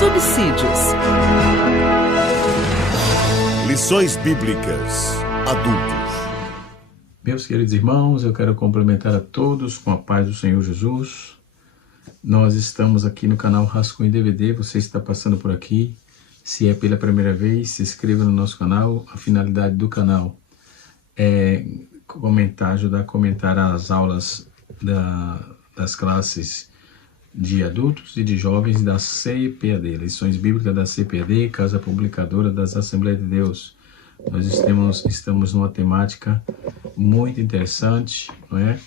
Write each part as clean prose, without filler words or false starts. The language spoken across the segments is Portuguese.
Subsídios. Lições Bíblicas Adultos. Meus queridos irmãos, eu quero cumprimentar a todos com a paz do Senhor Jesus. Nós estamos aqui no canal Rascunho DVD. Você está passando por aqui. Se é pela primeira vez, se inscreva no nosso canal. A finalidade do canal é ajudar a comentar as aulas das classes de adultos e de jovens da CPAD, Lições Bíblicas da CPAD, Casa Publicadora das Assembleias de Deus. Nós estamos numa temática muito interessante, não é?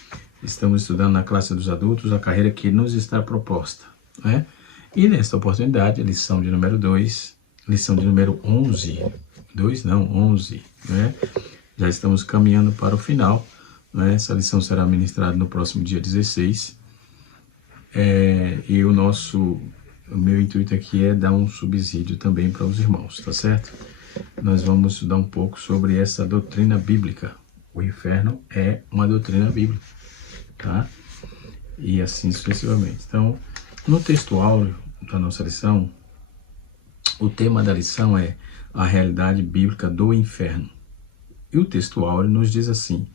Estamos estudando na classe dos adultos a carreira que nos está proposta, não é? E nesta oportunidade, a lição de número 2, lição de número 11, 11, não é? Já estamos caminhando para o final, não é? Essa lição será ministrada no próximo dia 16. E o meu intuito aqui é dar um subsídio também para os irmãos, tá certo? Nós vamos estudar um pouco sobre essa doutrina bíblica. O inferno é uma doutrina bíblica, tá? E assim sucessivamente. Então, no texto áureo da nossa lição, o tema da lição é a realidade bíblica do inferno. E o texto áureo nos diz assim: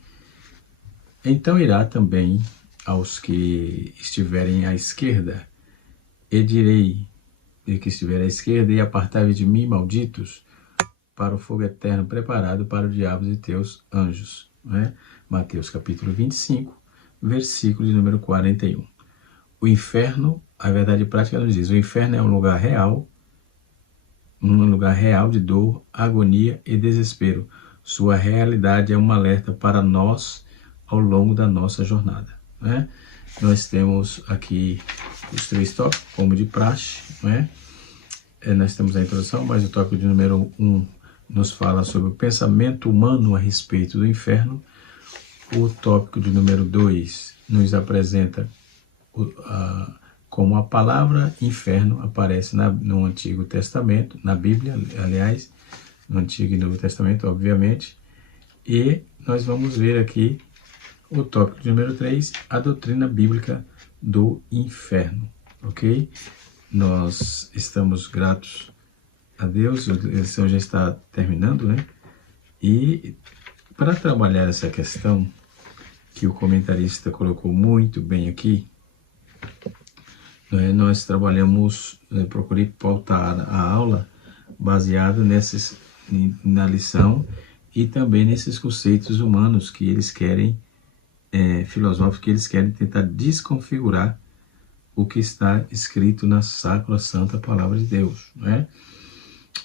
então irá também aos que estiverem à esquerda, e direi, e que estiver à esquerda, e apartai-vos de mim, malditos, para o fogo eterno preparado para o diabo e teus anjos. Né? Mateus capítulo 25, versículo de número 41. O inferno, a verdade prática nos diz, o inferno é um lugar real de dor, agonia e desespero. Sua realidade é um alerta para nós ao longo da nossa jornada. Né? Nós temos aqui os 3 tópicos, como de praxe, né? Nós temos a introdução, mas o tópico de número 1 nos fala sobre o pensamento humano a respeito do inferno. O tópico de número 2 nos apresenta como a palavra inferno aparece no Antigo Testamento, na Bíblia, aliás, no Antigo e Novo Testamento, obviamente. E nós vamos ver aqui o tópico de número 3, a doutrina bíblica do inferno, ok? Nós estamos gratos a Deus, a lição já está terminando, né? E para trabalhar essa questão, que o comentarista colocou muito bem aqui, nós trabalhamos, procurei pautar a aula baseada na lição e também nesses conceitos humanos que eles querem, filosóficos, que eles querem tentar desconfigurar o que está escrito na Sacra Santa Palavra de Deus. Né?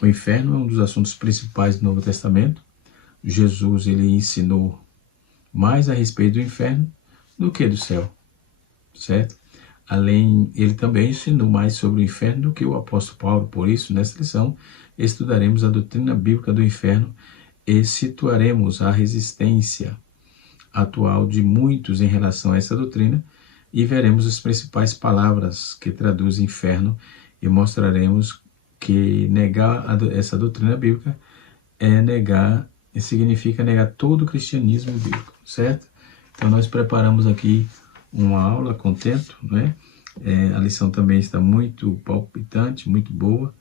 O inferno é um dos assuntos principais do Novo Testamento. Jesus ele ensinou mais a respeito do inferno do que do céu, certo? Ele também ensinou mais sobre o inferno do que o apóstolo Paulo. Por isso, nessa lição, estudaremos a doutrina bíblica do inferno e situaremos a resistência atual de muitos em relação a essa doutrina e veremos as principais palavras que traduzem inferno e mostraremos que negar essa doutrina bíblica significa negar todo o cristianismo bíblico, certo? Então nós preparamos aqui uma aula contento, né? A lição também está muito palpitante, muito boa,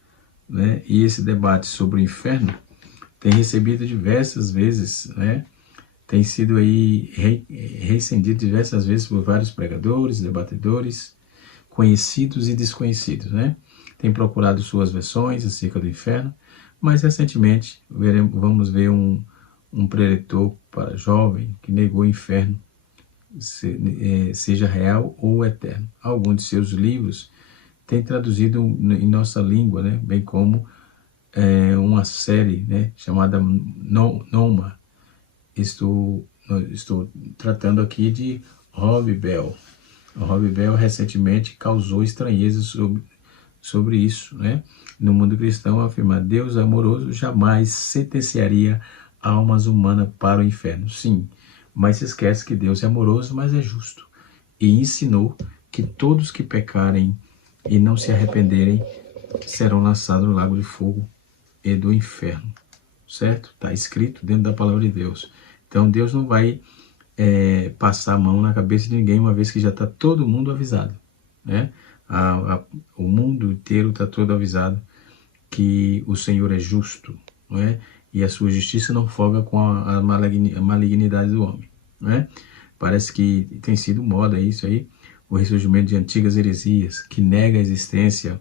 né? E esse debate sobre o inferno tem recebido diversas vezes, né? Tem sido aí recendido diversas vezes por vários pregadores, debatedores, conhecidos e desconhecidos, né? Tem procurado suas versões acerca do inferno, mas recentemente vamos ver um preletor para jovem que negou o inferno, seja real ou eterno. Alguns de seus livros têm traduzido em nossa língua, né? Bem como uma série, né? Chamada Noma. Estou tratando aqui de Rob Bell. O Rob Bell recentemente causou estranheza sobre isso, né? No mundo cristão, afirma: Deus amoroso jamais sentenciaria almas humanas para o inferno. Sim, mas se esquece que Deus é amoroso, mas é justo. E ensinou que todos que pecarem e não se arrependerem serão lançados no lago de fogo e do inferno. Certo? Está escrito dentro da palavra de Deus. Então Deus não vai passar a mão na cabeça de ninguém, uma vez que já está todo mundo avisado, né? O mundo inteiro está todo avisado que o Senhor é justo, não é? E a sua justiça não folga com a malignidade do homem, não é? Parece que tem sido moda isso aí, o ressurgimento de antigas heresias, que nega a existência,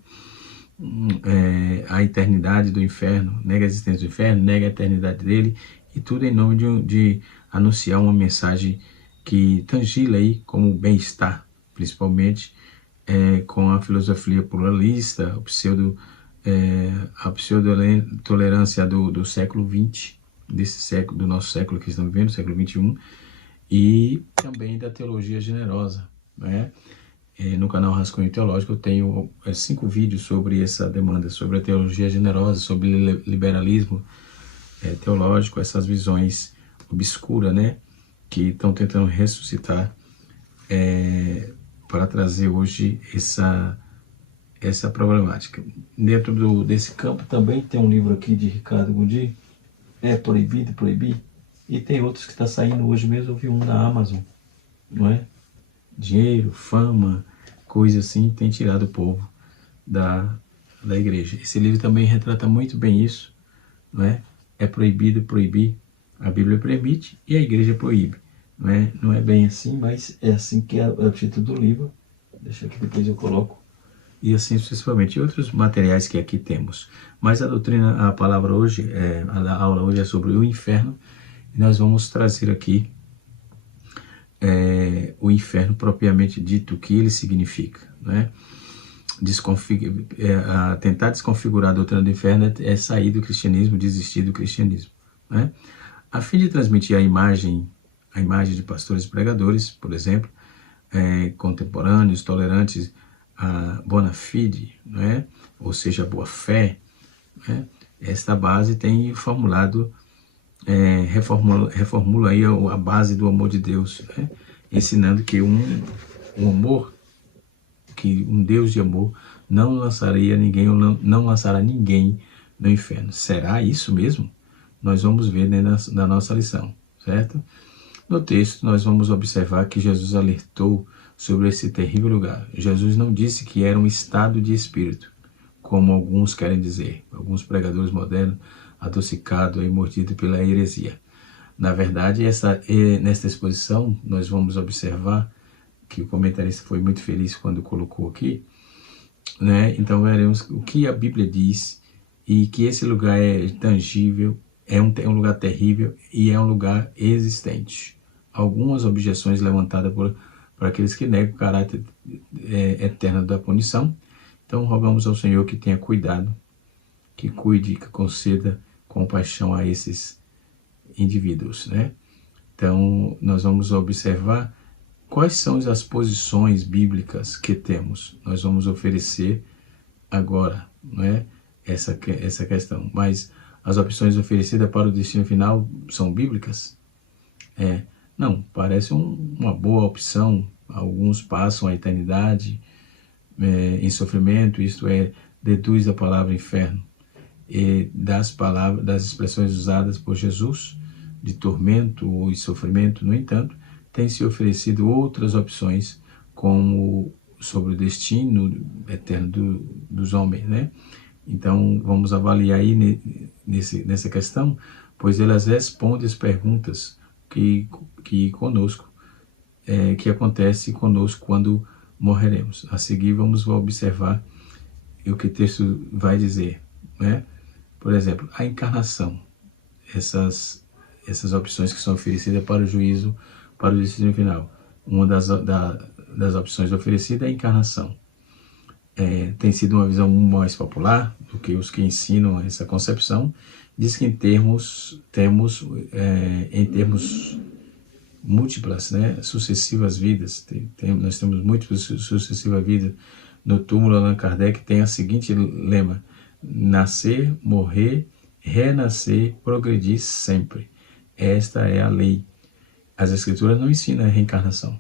a eternidade do inferno, nega a existência do inferno, nega a eternidade dele, e tudo em nome de anunciar uma mensagem que tangila aí como o bem-estar, principalmente com a filosofia pluralista, a pseudo-tolerância do século XX, desse século, do nosso século que estamos vivendo, século XXI, e também da teologia generosa, né? No canal Rascunho Teológico eu tenho 5 vídeos sobre essa demanda, sobre a teologia generosa, sobre liberalismo teológico, essas visões obscuras, né, que estão tentando ressuscitar para trazer hoje essa problemática. Dentro desse campo também tem um livro aqui de Ricardo Goudi, Proibido Proibir, e tem outros que está saindo hoje mesmo. Eu vi um na Amazon, não é? Dinheiro, fama, coisa assim, tem tirado o povo da igreja. Esse livro também retrata muito bem isso, não é? É proibido proibir, a Bíblia permite e a igreja proíbe, não é? Não é bem assim, mas é assim que é o título do livro. Deixa que depois eu coloco. E assim sucessivamente, e outros materiais que aqui temos. Mas a doutrina, a palavra hoje, a aula hoje é sobre o inferno, e nós vamos trazer aqui o inferno propriamente dito, o que ele significa, né? Tentar desconfigurar a doutrina do inferno é sair do cristianismo, desistir do cristianismo, né? A fim de transmitir a imagem de pastores e pregadores, por exemplo, contemporâneos, tolerantes, a bona fide, né? Ou seja, a boa fé, né? Esta base tem formulado, reformula aí a base do amor de Deus, né? Ensinando que um Deus de amor não lançaria ninguém, ou não lançará ninguém no inferno. Será isso mesmo? Nós vamos ver, né, na nossa lição, certo? No texto nós vamos observar que Jesus alertou sobre esse terrível lugar. Jesus não disse que era um estado de espírito, como alguns querem dizer, alguns pregadores modernos, adocicado e mordido pela heresia. Na verdade, nesta exposição, nós vamos observar que o comentarista foi muito feliz quando colocou aqui, né? Então veremos o que a Bíblia diz, e que esse lugar é tangível, é um lugar terrível e é um lugar existente. Algumas objeções levantadas por aqueles que negam o caráter eterno da punição. Então rogamos ao Senhor que tenha cuidado, que cuide, que conceda compaixão a esses indivíduos, né? Então nós vamos observar quais são as posições bíblicas que temos. Nós vamos oferecer agora, não é? Essa questão. Mas as opções oferecidas para o destino final são bíblicas? Não, parece uma boa opção. Alguns passam a eternidade em sofrimento, isto é, deduz a palavra inferno e das expressões usadas por Jesus de tormento e sofrimento. No entanto, tem se oferecido outras opções, como sobre o destino eterno dos homens, né? Então vamos avaliar aí nessa questão, pois elas respondem as perguntas que conosco, que acontece conosco quando morreremos. A seguir vamos observar o que o texto vai dizer, né? Por exemplo, a encarnação, essas opções que são oferecidas para o juízo, para o destino final. Uma das opções oferecidas é a encarnação. Tem sido uma visão mais popular do que os que ensinam essa concepção. Diz que em termos múltiplas, né, sucessivas vidas, nós temos múltiplas sucessivas vidas. No túmulo, Allan Kardec tem o seguinte lema: nascer, morrer, renascer, progredir sempre. Esta é a lei. As Escrituras não ensinam a reencarnação.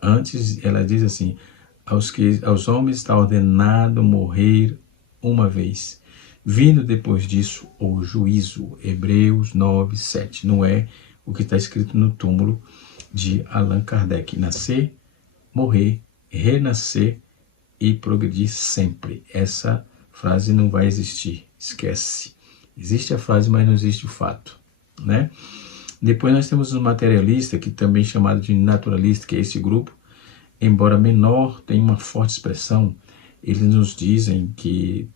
Antes, ela diz assim: aos homens está ordenado morrer uma vez, vindo depois disso o juízo. Hebreus 9, 7. Não é o que está escrito no túmulo de Allan Kardec. Nascer, morrer, renascer e progredir sempre. Essa frase não vai existir, esquece. Existe a frase, mas não existe o fato, né? Depois nós temos o materialista, que também é chamado de naturalista, que é esse grupo. Embora menor, tem uma forte expressão. Eles nos dizem que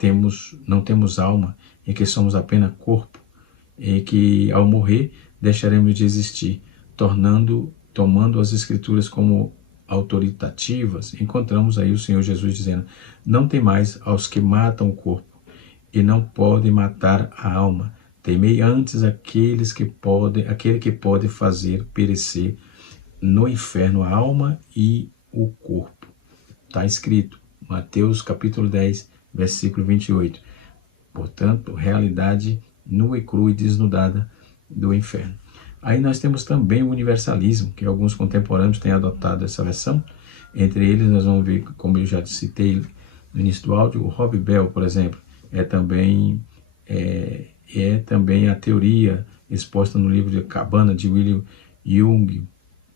não temos alma e que somos apenas corpo, e que ao morrer deixaremos de existir, tomando as escrituras como autoritativas. Encontramos aí o Senhor Jesus dizendo: não temais aos que matam o corpo e não podem matar a alma. Temei antes aquele que pode fazer perecer no inferno a alma e o corpo. Está escrito, Mateus capítulo 10, versículo 28. Portanto, realidade nua e crua e desnudada do inferno. Aí nós temos também o universalismo, que alguns contemporâneos têm adotado essa versão. Entre eles nós vamos ver, como eu já citei no início do áudio, o Rob Bell, por exemplo, é também a teoria exposta no livro de Cabana, de William Jung,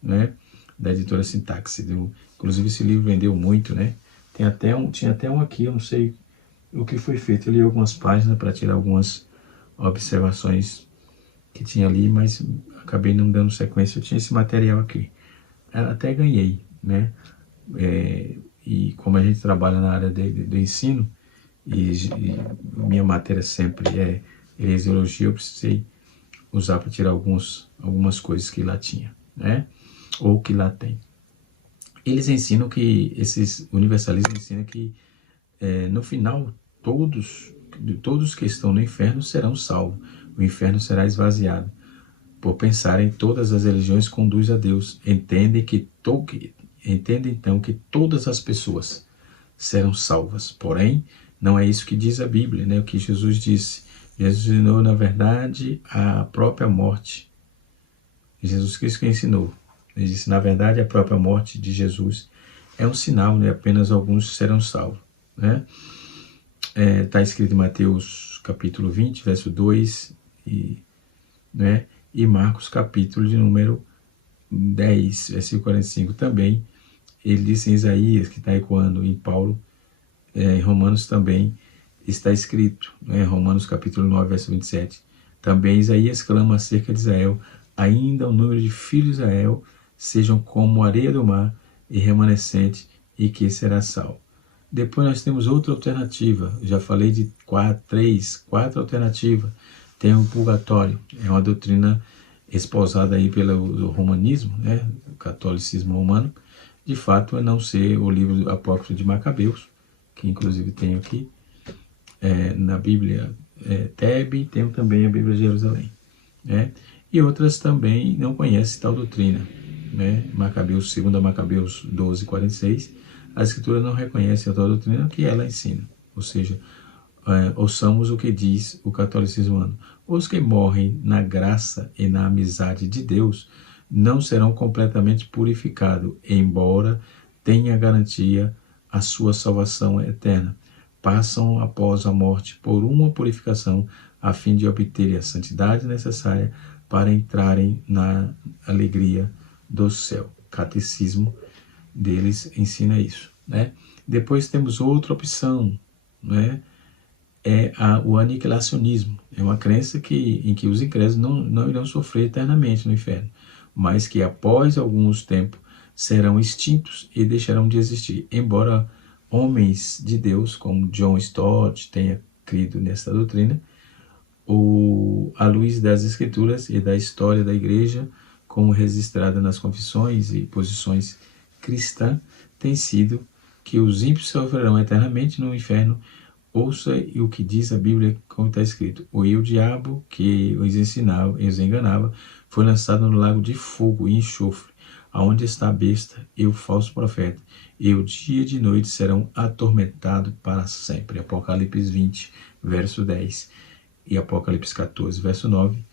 né, da editora Sintaxe. Inclusive esse livro vendeu muito, né? Tinha até um aqui, eu não sei o que foi feito. Eu li algumas páginas para tirar algumas observações que tinha ali, mas acabei não dando sequência. Eu tinha esse material aqui. Até ganhei, né? E como a gente trabalha na área do ensino, e minha matéria sempre é heresiologia, eu precisei usar para tirar algumas coisas que lá tinha, né? Ou que lá tem. Eles ensinam esses universalistas ensinam que no final todos que estão no inferno serão salvos. O inferno será esvaziado. Por pensarem todas as religiões conduz a Deus. Entendem então que todas as pessoas serão salvas. Porém, não é isso que diz a Bíblia, né? O que Jesus disse. Jesus ensinou, na verdade, a própria morte. Jesus Cristo que ensinou. Ele disse, na verdade, a própria morte de Jesus é um sinal, né? Apenas alguns serão salvos, né? Está escrito em Mateus capítulo 20, verso 2, né? E Marcos capítulo de número 10, versículo 45 também. Ele disse em Isaías, que está ecoando em Paulo, em Romanos também está escrito, né? Romanos capítulo 9, verso 27. Também Isaías clama acerca de Israel: ainda o número de filhos de Israel sejam como a areia do mar e remanescente, e que será salvo. Depois nós temos outra alternativa. Já falei de quatro alternativas. Tem o purgatório, é uma doutrina esposada aí pelo romanismo, né? O catolicismo romano. De fato, é não ser o livro apócrifo de Macabeus, que inclusive tenho aqui na Bíblia Tebe, tenho também a Bíblia de Jerusalém, né? E outras também não conhecem tal doutrina, né? Macabeus, 2 Macabeus 12, 46, a Escritura não reconhece a tal doutrina que ela ensina. Ou seja, ouçamos o que diz o catolicismo humano. Os que morrem na graça e na amizade de Deus não serão completamente purificados, embora tenha garantia a sua salvação eterna. Passam após a morte por uma purificação a fim de obterem a santidade necessária para entrarem na alegria do céu. O catecismo deles ensina isso, né? Depois temos outra opção, né? O aniquilacionismo. É uma crença em que os incrédulos não irão sofrer eternamente no inferno, mas que após alguns tempos serão extintos e deixarão de existir. Embora homens de Deus, como John Stott, tenha crido nessa doutrina, à luz das Escrituras e da história da Igreja, como registrada nas confissões e posições cristãs, tem sido que os ímpios sofrerão eternamente no inferno. Ouça o que diz a Bíblia, como está escrito: o diabo que os enganava foi lançado no lago de fogo e enxofre, aonde está a besta e o falso profeta, e o dia e de noite serão atormentados para sempre. Apocalipse 20, verso 10, e Apocalipse 14, verso 9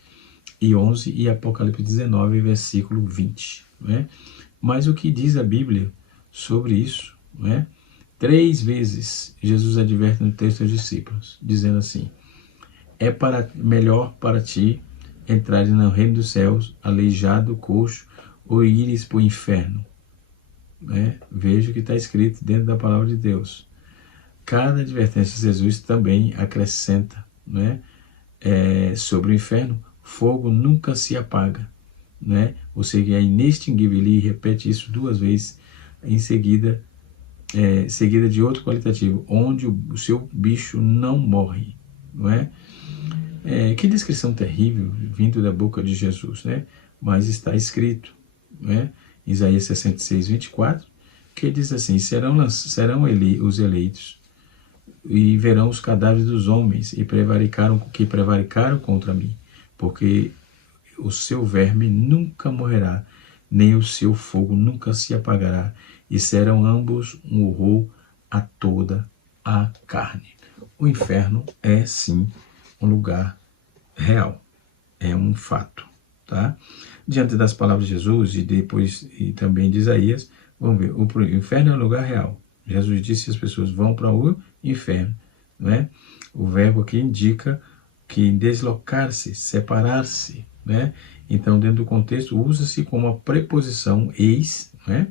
e 11, e Apocalipse 19, versículo 20. Né? Mas o que diz a Bíblia sobre isso? Né? 3 vezes Jesus adverte no texto aos discípulos, dizendo assim: melhor para ti entrares no reino dos céus, aleijado, coxo, ou ires para o inferno. né? Veja o que está escrito dentro da palavra de Deus. Cada advertência de Jesus também acrescenta, né? Sobre o inferno, fogo nunca se apaga, né? Ou seja, é inextinguível. Ele repete isso 2 vezes em seguida, seguida de outro qualitativo, onde o seu bicho não morre, não é? Que descrição terrível vindo da boca de Jesus, né? Mas está escrito, né? Isaías 66, 24, que diz assim: serão os eleitos e verão os cadáveres dos homens que prevaricaram contra mim, porque o seu verme nunca morrerá, nem o seu fogo nunca se apagará, e serão ambos um horror a toda a carne. O inferno é sim um lugar real, é um fato, tá? Diante das palavras de Jesus e também de Isaías, vamos ver, o inferno é um lugar real. Jesus disse que as pessoas vão para o inferno, né? O verbo aqui indica que deslocar-se, separar-se, né? Então, dentro do contexto, usa-se como a preposição eis, né?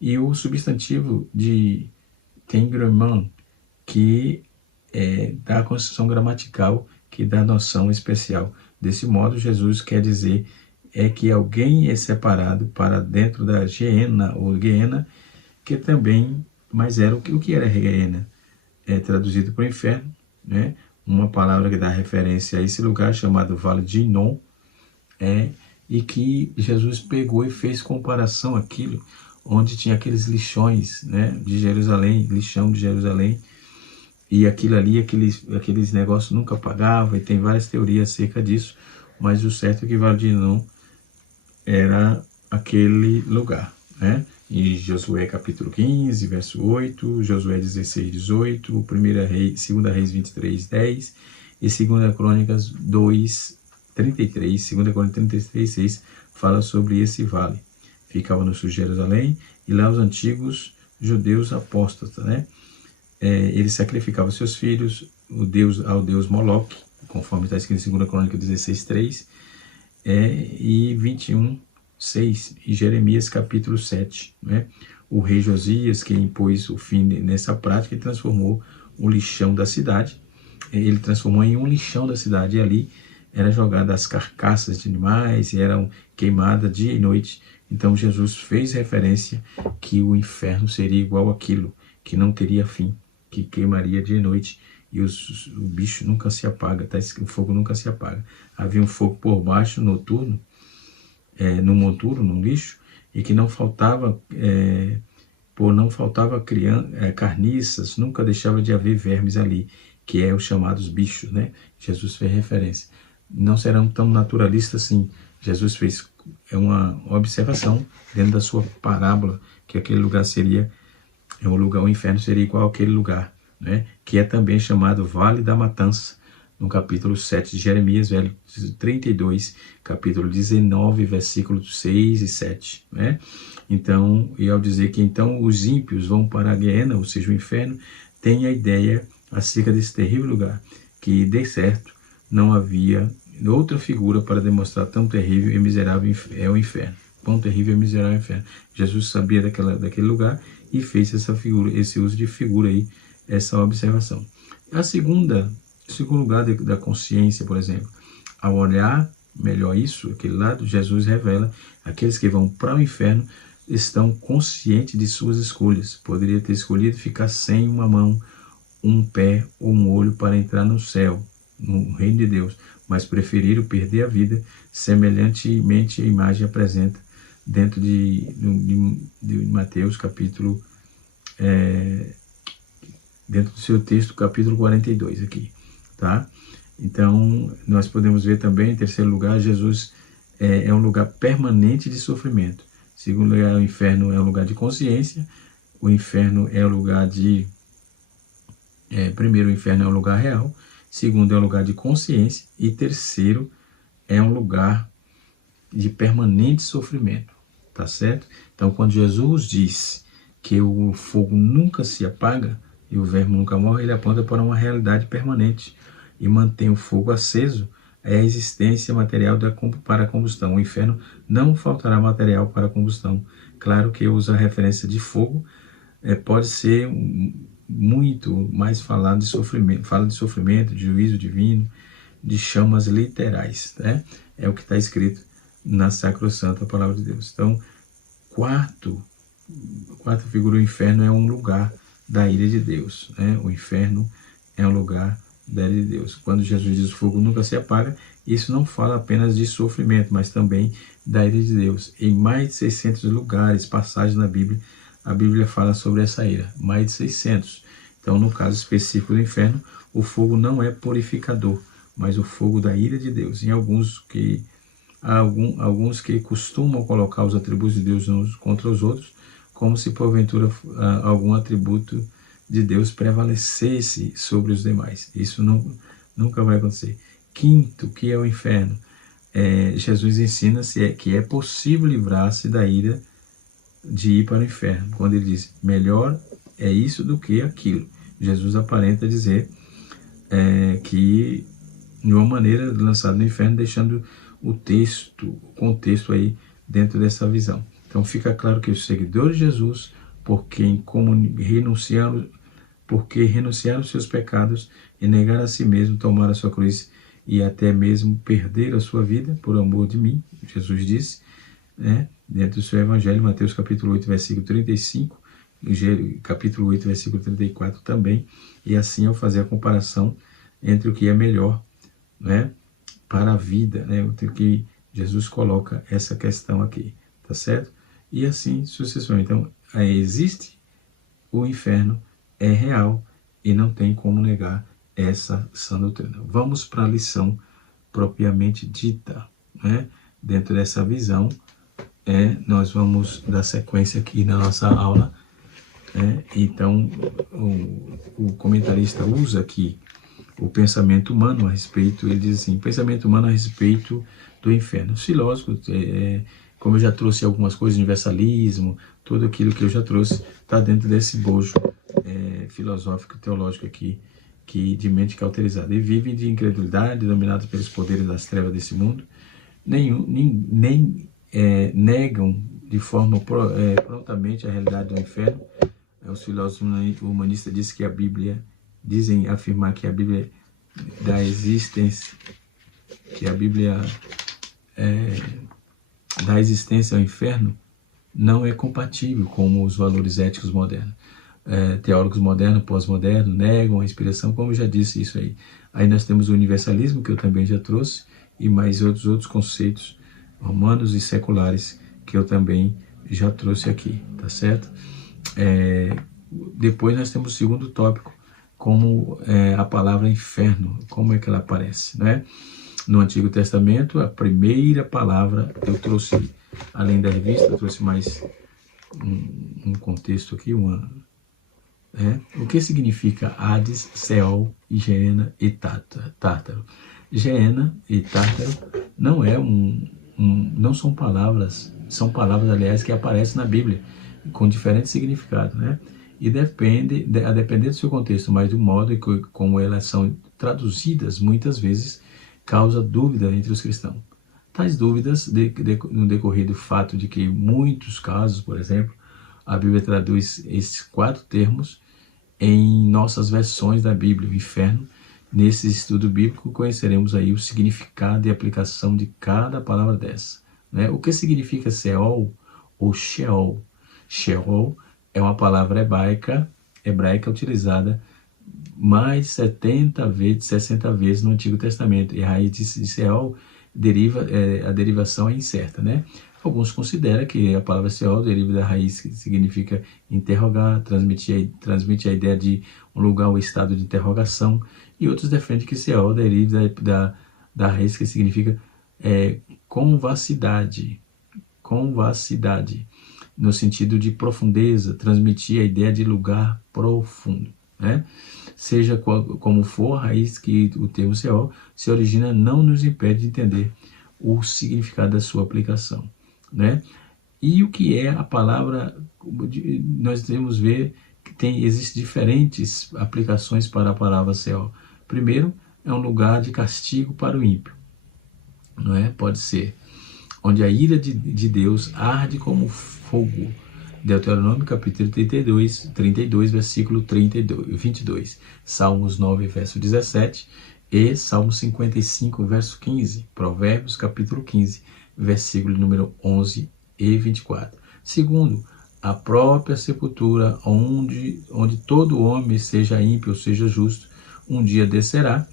E o substantivo de tengraman, que dá a construção gramatical, que dá a noção especial. Desse modo, Jesus quer dizer que alguém é separado para dentro da Geena, ou Geena, que também, mas era o que era Geena? Traduzido para o inferno, né? Uma palavra que dá referência a esse lugar chamado Vale de Inom, e que Jesus pegou e fez comparação àquilo, onde tinha aqueles lixões, né, de Jerusalém, lixão de Jerusalém, e aquilo ali, aqueles negócios nunca pagavam, e tem várias teorias acerca disso, mas o certo é que Vale de Inom era aquele lugar, né? Em Josué capítulo 15, verso 8, Josué 16, 18, 2 Reis 23, 10 e 2 Crônicas 2, 33, 2 Crônicas 33, 6, fala sobre esse vale. Ficava no sul de Jerusalém, e lá os antigos judeus apóstatas, né? Eles sacrificavam seus filhos ao deus Moloque, conforme está escrito em 2 Crônicas 16, 3, e 21, 6, e Jeremias capítulo 7, né? O rei Josias, que impôs o fim nessa prática, e transformou o lixão da cidade, ele transformou em um lixão da cidade, e ali eram jogadas as carcaças de animais, e eram queimadas dia e noite. Então Jesus fez referência que o inferno seria igual àquilo, que não teria fim, que queimaria dia e noite, e o bicho nunca se apaga, o fogo nunca se apaga. Havia um fogo por baixo, noturno, no monturo, no lixo, e que não faltava carniças, nunca deixava de haver vermes ali, que é os chamados bichos, né? Jesus fez referência. Não serão tão naturalistas assim. Jesus fez uma observação dentro da sua parábola, que aquele lugar seria o inferno seria igual àquele lugar, né? Que é também chamado Vale da Matança, no capítulo 7 de Jeremias, verso 32, capítulo 19, versículos 6 e 7, né? Então, e ao dizer que então os ímpios vão para a Geena, ou seja, o inferno, tem a ideia acerca desse terrível lugar, que de certo não havia outra figura para demonstrar tão terrível e miserável é o inferno. Quão terrível e miserável é o inferno. Jesus sabia daquele lugar e fez esse uso de figura aí, essa observação. O segundo lugar da consciência, por exemplo, ao olhar melhor isso, aquele lado, Jesus revela: aqueles que vão para o inferno estão conscientes de suas escolhas. Poderia ter escolhido ficar sem uma mão, um pé ou um olho para entrar no céu, no reino de Deus, mas preferiram perder a vida, semelhantemente a imagem apresenta dentro de Mateus capítulo, dentro do seu texto, capítulo 42 aqui, tá? Então, nós podemos ver também, em terceiro lugar, Jesus é um lugar permanente de sofrimento. Segundo lugar, o inferno é um lugar de consciência. O inferno é um lugar de... primeiro, o inferno é um lugar real. Segundo, é um lugar de consciência. E terceiro, é um lugar de permanente sofrimento. Tá certo? Então, quando Jesus diz que o fogo nunca se apaga e o verme nunca morre, ele aponta para uma realidade permanente e mantém o fogo aceso, é a existência material para a combustão. O inferno não faltará material para a combustão. Claro que usa a referência de fogo, pode ser muito mais falado de sofrimento, fala de sofrimento, de juízo divino, de chamas literais, né? É o que está escrito na Sacrossanta Palavra de Deus. Então, quarta figura, o inferno é um lugar da ira de Deus, né? O inferno é um lugar da ira de Deus. Quando Jesus diz o fogo nunca se apaga, isso não fala apenas de sofrimento, mas também da ira de Deus. Em mais de 600 lugares, passagens na Bíblia, a Bíblia fala sobre essa ira, mais de 600. Então, no caso específico do inferno, o fogo não é purificador, mas o fogo da ira de Deus. Em alguns que costumam colocar os atributos de Deus uns contra os outros, como se porventura algum atributo de Deus prevalecesse sobre os demais. Isso nunca vai acontecer. Quinto, que é o inferno. Jesus ensina que é possível livrar-se da ira de ir para o inferno. Quando ele diz, melhor é isso do que aquilo. Jesus aparenta dizer que, de uma maneira, lançado no inferno, deixando o contexto aí dentro dessa visão. Então fica claro que os seguidores de Jesus, porque renunciaram os seus pecados e negaram a si mesmo, tomaram a sua cruz e até mesmo perderam a sua vida por amor de mim, Jesus disse, né, dentro do seu evangelho, Mateus capítulo 8, versículo 35, capítulo 8, versículo 34 também, e assim ao fazer a comparação entre o que é melhor, né, para a vida, né, o que Jesus coloca essa questão aqui, tá certo? E assim sucessivamente. Então, existe o inferno, é real e não tem como negar essa sã doutrina. Vamos para a lição propriamente dita, né? Dentro dessa visão, nós vamos dar sequência aqui na nossa aula. Então, o comentarista usa aqui o pensamento humano a respeito, ele diz assim, pensamento humano a respeito do inferno. Os filósofos, como eu já trouxe algumas coisas, universalismo, tudo aquilo que eu já trouxe, está dentro desse bojo filosófico, teológico aqui, de mente cauterizada. E vivem de incredulidade, dominados pelos poderes das trevas desse mundo, nem negam de forma prontamente a realidade do inferno. Os filósofos humanistas dizem afirmar que a Bíblia da existência, da existência ao inferno não é compatível com os valores éticos modernos. Teólogos modernos, pós-modernos, negam a inspiração, como eu já disse isso aí. Aí nós temos o universalismo, que eu também já trouxe, e mais outros conceitos romanos e seculares que eu também já trouxe aqui, tá certo? Depois nós temos o segundo tópico, como a palavra inferno, como é que ela aparece, né? No Antigo Testamento, a primeira palavra eu trouxe, além da revista, eu trouxe mais um contexto aqui, o que significa Hades, Seol, Geena e Tártaro. Geena e Tártaro não são palavras, aliás, que aparecem na Bíblia, com diferentes significados, né? E a depender do seu contexto, mas do modo como elas são traduzidas, muitas vezes, causa dúvida entre os cristãos. Tais dúvidas, no decorrer do fato de que, em muitos casos, por exemplo, a Bíblia traduz esses 4 termos em nossas versões da Bíblia, o inferno. Nesse estudo bíblico, conheceremos aí o significado e aplicação de cada palavra dessa, né? O que significa Seol ou Sheol? Sheol é uma palavra hebraica utilizada mais de 60 vezes no Antigo Testamento. E a raiz de Seol a derivação é incerta, né? Alguns consideram que a palavra Seol deriva da raiz que significa interrogar, transmite a ideia de um lugar ou estado de interrogação, e outros defendem que Seol deriva da raiz que significa convacidade, no sentido de profundeza, transmitir a ideia de lugar profundo, né? Seja como for a raiz que o termo Seol se origina, não nos impede de entender o significado da sua aplicação, né? E o que é a palavra, nós devemos ver que existem diferentes aplicações para a palavra Seol. Primeiro, é um lugar de castigo para o ímpio, não é? Pode ser onde a ira de Deus arde como fogo. Deuteronômio capítulo 32, versículo 22. Salmos 9, verso 17 e Salmo 55, verso 15. Provérbios capítulo 15, versículo número 11 e 24. Segundo, a própria sepultura onde todo homem, seja ímpio ou seja justo, um dia descerá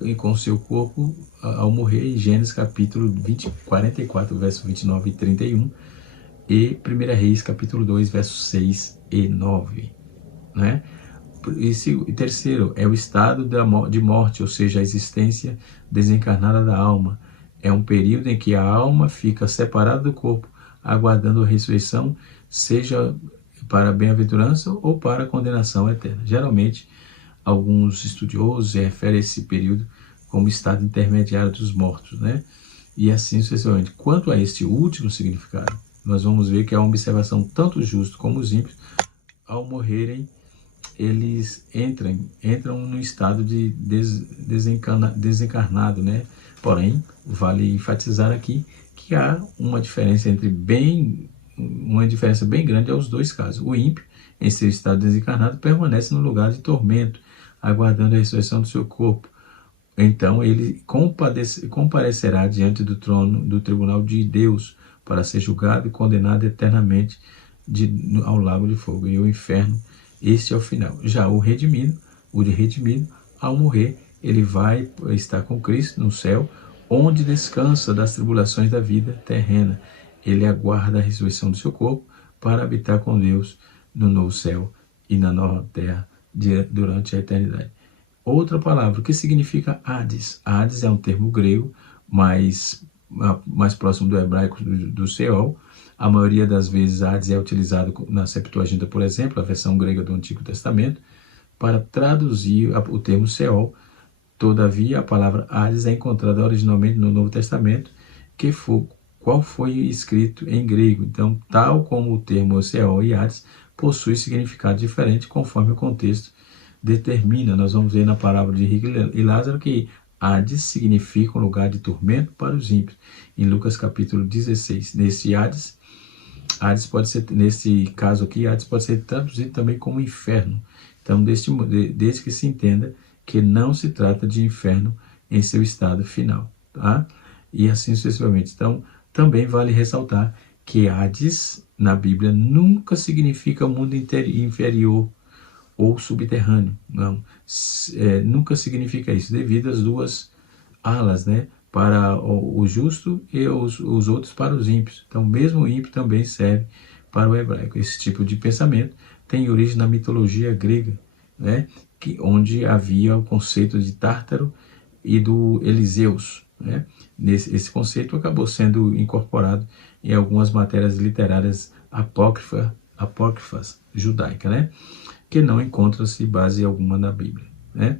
e com seu corpo ao morrer, em Gênesis capítulo 44, verso 29 e 31, e 1 Reis capítulo 2, versos 6 e 9. Né? E terceiro, é o estado de morte, ou seja, a existência desencarnada da alma. É um período em que a alma fica separada do corpo, aguardando a ressurreição, seja para a bem-aventurança ou para a condenação eterna. Geralmente, alguns estudiosos referem esse período como estado intermediário dos mortos, né? E assim sucessivamente. Quanto a este último significado, nós vamos ver que há uma observação tanto justo como os ímpios, ao morrerem, eles entram no estado de desencarnado, né? Porém, vale enfatizar aqui que há uma diferença bem grande aos dois casos. O ímpio, em seu estado desencarnado, permanece no lugar de tormento, aguardando a ressurreição do seu corpo. Então ele comparecerá diante do trono do tribunal de Deus para ser julgado e condenado eternamente ao lago de fogo. E o inferno, este é o final. Já o redimido, ao morrer, ele vai estar com Cristo no céu, onde descansa das tribulações da vida terrena. Ele aguarda a ressurreição do seu corpo para habitar com Deus no novo céu e na nova terra durante a eternidade. Outra palavra, o que significa Hades? Hades é um termo grego, mais próximo do hebraico do Sheol. A maioria das vezes Hades é utilizado na Septuaginta, por exemplo, a versão grega do Antigo Testamento, para traduzir o termo Sheol. Todavia, a palavra Hades é encontrada originalmente no Novo Testamento, qual foi escrito em grego. Então, tal como o termo Sheol e Hades, possui significado diferente conforme o contexto determina. Nós vamos ver na parábola de Rico e Lázaro que Hades significa um lugar de tormento para os ímpios. Em Lucas capítulo 16, nesse caso aqui, Hades pode ser traduzido também como inferno. Então, desde que se entenda que não se trata de inferno em seu estado final, tá? E assim sucessivamente. Então, também vale ressaltar que Hades, na Bíblia, nunca significa mundo inferior ou subterrâneo. Não, nunca significa isso, devido às duas alas, né? Para o justo e os outros para os ímpios. Então, mesmo o ímpio também serve para o hebraico. Esse tipo de pensamento tem origem na mitologia grega, né? Onde havia o conceito de Tártaro e do Eliseus, né? Esse conceito acabou sendo incorporado em algumas matérias literárias apócrifas judaicas, né? Que não encontra-se base alguma na Bíblia, né?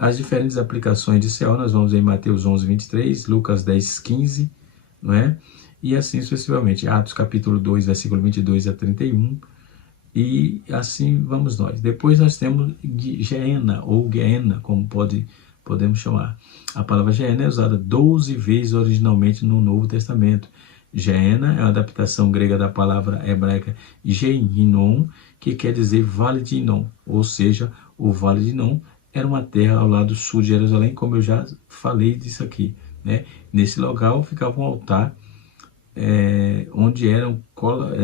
As diferentes aplicações de Sheol nós vamos ver em Mateus 11, 23, Lucas 10, 15, não é? E assim sucessivamente, Atos capítulo 2, versículo 22 a 31, e assim vamos nós. Depois nós temos Geena, ou Geena, como podemos chamar. A palavra Geena é usada 12 vezes originalmente no Novo Testamento. Geena é uma adaptação grega da palavra hebraica Gehinnom, que quer dizer Vale de Inom, ou seja, o Vale de Inom era uma terra ao lado sul de Jerusalém, como eu já falei disso aqui, né? Nesse local ficava um altar onde eram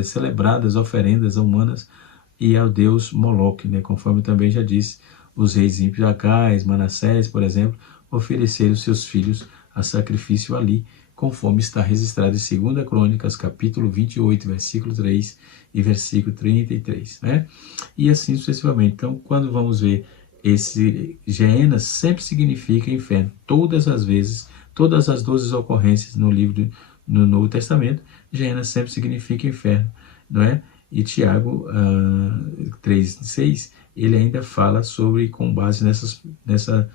celebradas oferendas humanas e ao deus Moloque, né? Conforme também já disse, os reis ímpios Acais, Manassés, por exemplo, ofereceram seus filhos a sacrifício ali, conforme está registrado em 2 Crônicas, capítulo 28, versículo 3 e versículo 33, né? E assim sucessivamente. Então, quando vamos ver esse Geena, sempre significa inferno. Todas as vezes, todas as 12 ocorrências no Novo Testamento, Geena sempre significa inferno, não é? E Tiago 3,6, ele ainda fala sobre, com base nessa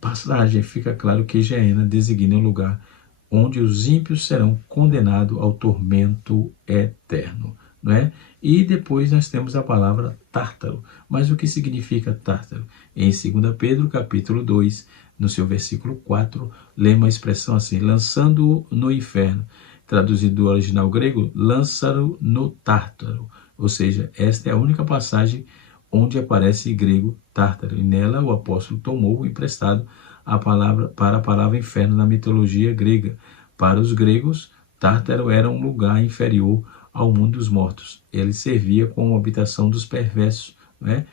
passagem, fica claro que Geena designa um lugar onde os ímpios serão condenados ao tormento eterno, não é? E depois nós temos a palavra Tártaro. Mas o que significa Tártaro? Em 2 Pedro, capítulo 2, no seu versículo 4, lê uma expressão assim, lançando-o no inferno. Traduzido do original grego, lança-o no tártaro. Ou seja, esta é a única passagem onde aparece grego tártaro. E nela o apóstolo tomou emprestado a palavra para a palavra inferno na mitologia grega. Para os gregos, Tártaro era um lugar inferior ao mundo dos mortos. Ele servia como habitação dos perversos, né?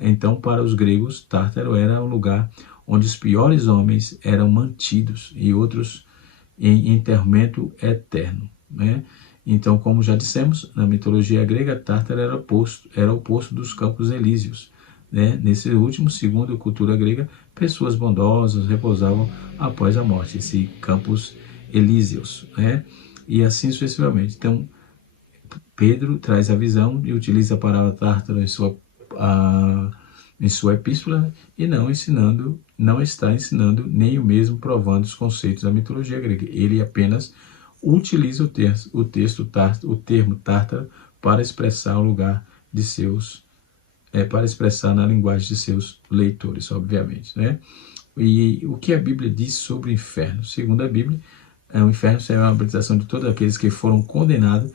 Então, para os gregos, Tártaro era um lugar onde os piores homens eram mantidos e outros em tormento eterno, né? Então, como já dissemos, na mitologia grega, Tártaro era o posto dos campos elíseos, né? Nesse último, segundo a cultura grega, pessoas bondosas repousavam após a morte, esse campos elíseos, né? E assim sucessivamente. Então, Pedro traz a visão e utiliza a palavra Tártaro em sua epístola e não está ensinando nem o mesmo provando os conceitos da mitologia grega. Ele apenas utiliza o termo Tártaro para expressar o lugar de seus, para expressar na linguagem de seus leitores, obviamente, né? E o que a Bíblia diz sobre o inferno? Segundo a Bíblia, o inferno será uma habitação de todos aqueles que foram condenados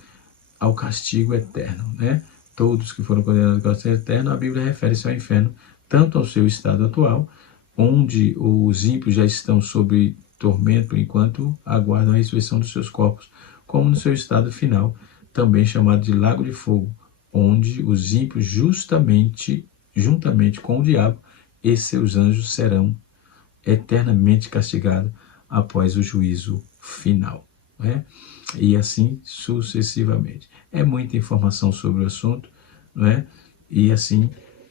ao castigo eterno, né? Todos que foram condenados ao castigo eterno, a Bíblia refere-se ao inferno, tanto ao seu estado atual, onde os ímpios já estão sob tormento enquanto aguardam a ressurreição dos seus corpos, como no seu estado final, também chamado de lago de fogo, onde os ímpios juntamente com o diabo e seus anjos serão eternamente castigados após o juízo final, né? E assim sucessivamente. É muita informação sobre o assunto, né? E assim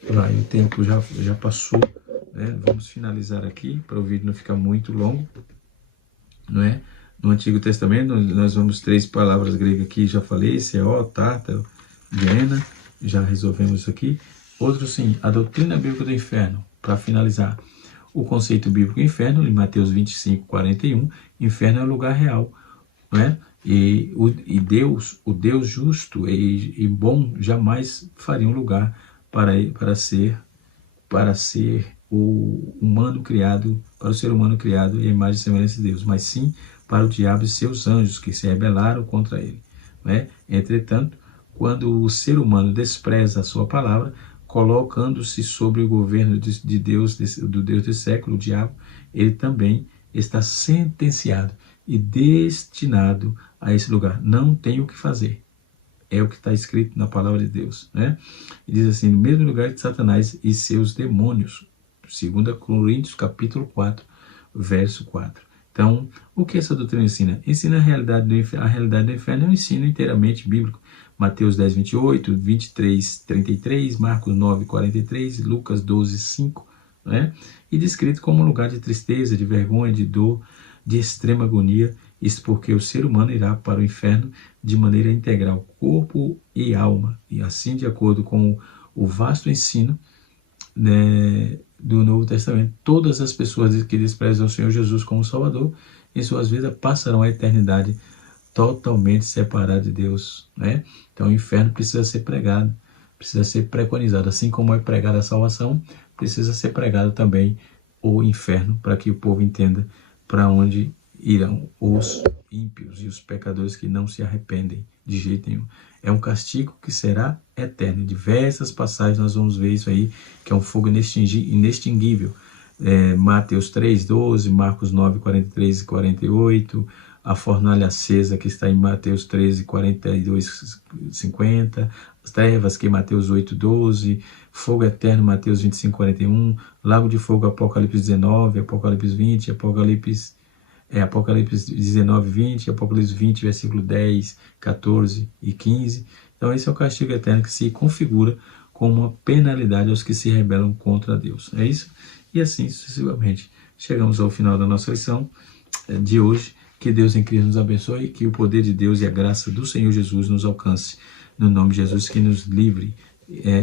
vai, o tempo já passou, né? Vamos finalizar aqui para o vídeo não ficar muito longo, não é? No Antigo Testamento nós vamos 3 palavras gregas aqui, já falei, Seol, Tártaro, Guiena, já resolvemos isso aqui. Outro sim, a doutrina bíblica do inferno, para finalizar. O conceito bíblico inferno, em Mateus 25, 41, inferno é o lugar real, não é? E Deus, o Deus justo e bom, jamais faria um lugar para ser o humano criado, para o ser humano criado e a imagem e semelhança de Deus, mas sim para o diabo e seus anjos que se rebelaram contra ele, não é? Entretanto, quando o ser humano despreza a sua palavra, colocando-se sobre o governo de Deus, do Deus do século, o diabo, ele também está sentenciado e destinado a esse lugar. Não tem o que fazer. É o que está escrito na palavra de Deus, né? E diz assim, no mesmo lugar de Satanás e seus demônios. 2 Coríntios, capítulo 4, verso 4. Então, o que essa doutrina ensina? Ensina a realidade do inferno, é um ensino inteiramente bíblico. Mateus 10, 28, 23, 33, Marcos 9, 43, Lucas 12, 5, né? E descrito como um lugar de tristeza, de vergonha, de dor, de extrema agonia, isso porque o ser humano irá para o inferno de maneira integral, corpo e alma, e assim de acordo com o vasto ensino, né, do Novo Testamento, todas as pessoas que desprezam o Senhor Jesus como Salvador, em suas vidas passarão a eternidade totalmente separadas de Deus, né? Então o inferno precisa ser pregado, precisa ser preconizado, assim como é pregada a salvação, precisa ser pregado também o inferno, para que o povo entenda para onde irão os ímpios e os pecadores que não se arrependem de jeito nenhum. É um castigo que será eterno. Em diversas passagens nós vamos ver isso aí, que é um fogo inextinguível. Mateus 3, 12, Marcos 9, 43 e 48, a fornalha acesa que está em Mateus 13, 42, 50, as trevas que é Mateus 8, 12, fogo eterno, Mateus 25, 41, lago de fogo, Apocalipse 19, Apocalipse 20, Apocalipse 19, 20, Apocalipse 20, versículo 10, 14 e 15. Então esse é o castigo eterno que se configura como uma penalidade aos que se rebelam contra Deus. É isso? E assim sucessivamente. Chegamos ao final da nossa lição de hoje. Que Deus em Cristo nos abençoe, que o poder de Deus e a graça do Senhor Jesus nos alcance. No nome de Jesus, que nos livre,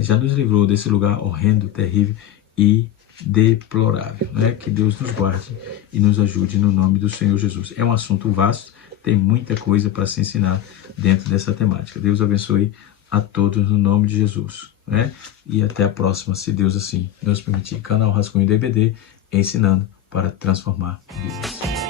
já nos livrou desse lugar horrendo, terrível e deplorável, né? Que Deus nos guarde e nos ajude no nome do Senhor Jesus. É um assunto vasto, tem muita coisa para se ensinar dentro dessa temática. Deus abençoe a todos no nome de Jesus, né? E até a próxima, se Deus assim nos permitir. Canal Rascunho DVD ensinando para transformar vidas.